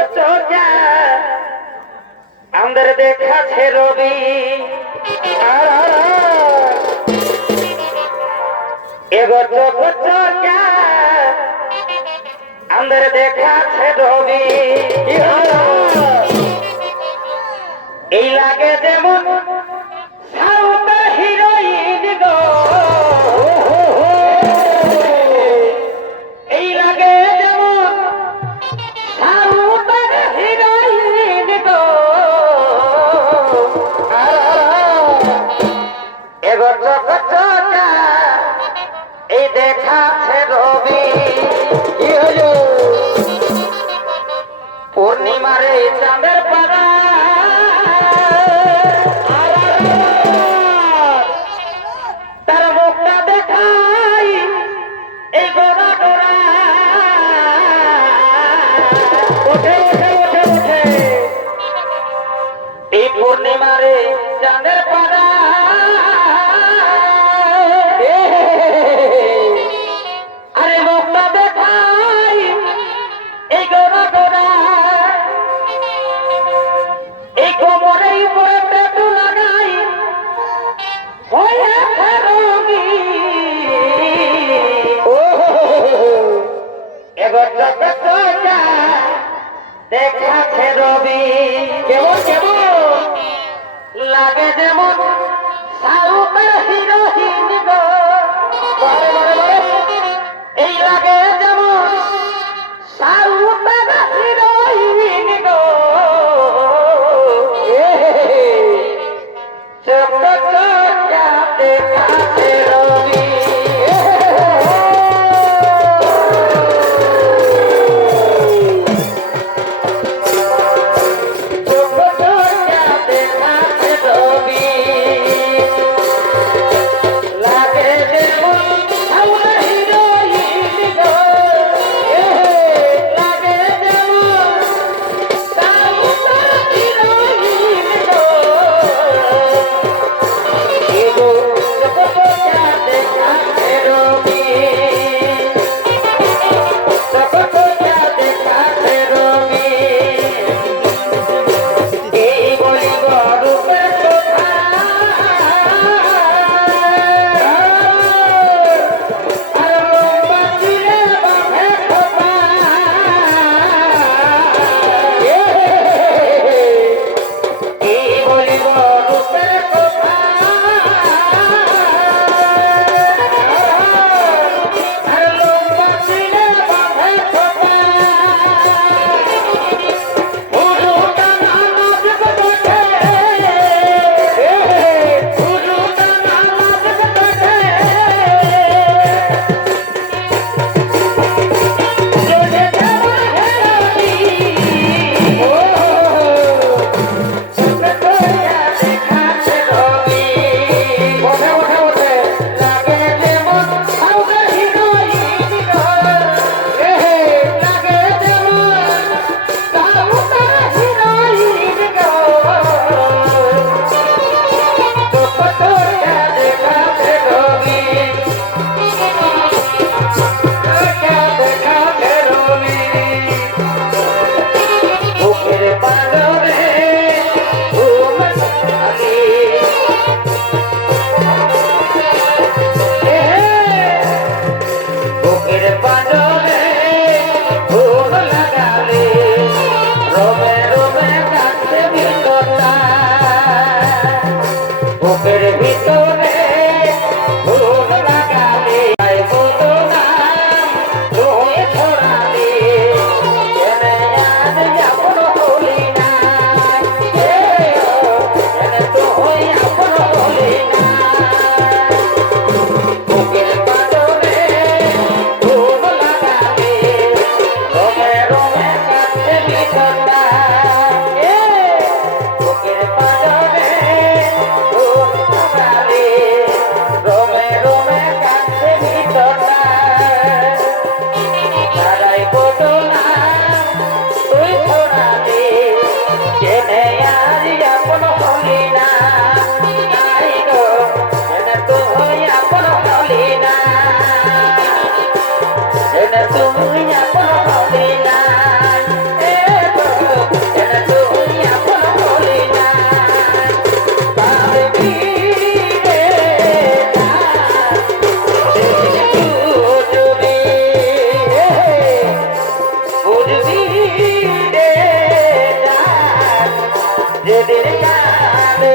অথচ আমাদের দেখাছে রবি। এগো চোখ আমাদের দেখাছে রবি। এই লাগে যেমন এই পূর্ণিমারে চাঁদের পাড়া রবি। কেমন কেমন? লাগে যেমন எதிரியானே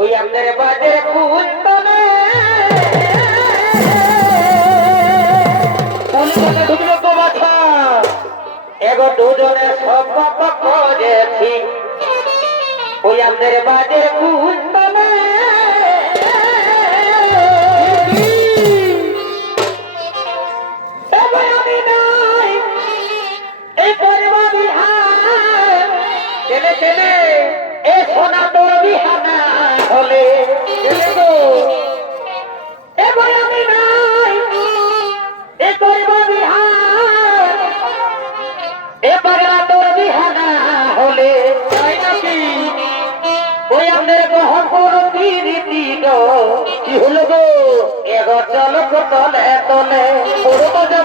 ওই আমাদের বাজে কুন্তলে কোনখানে ঢুকলো তো বাছা এগো দুজনে শপথ করেছি। ওই আমাদের বাজে কুন্তলে বিহার। কেনে এ সোনা তোর বিহানা এ করবা বিহার, এ হলে, তাই নাকি? ওই আমাদের গ্রহণ করো রীতি গো, কি হলো গো? এগো চলো তলে? তলে মজা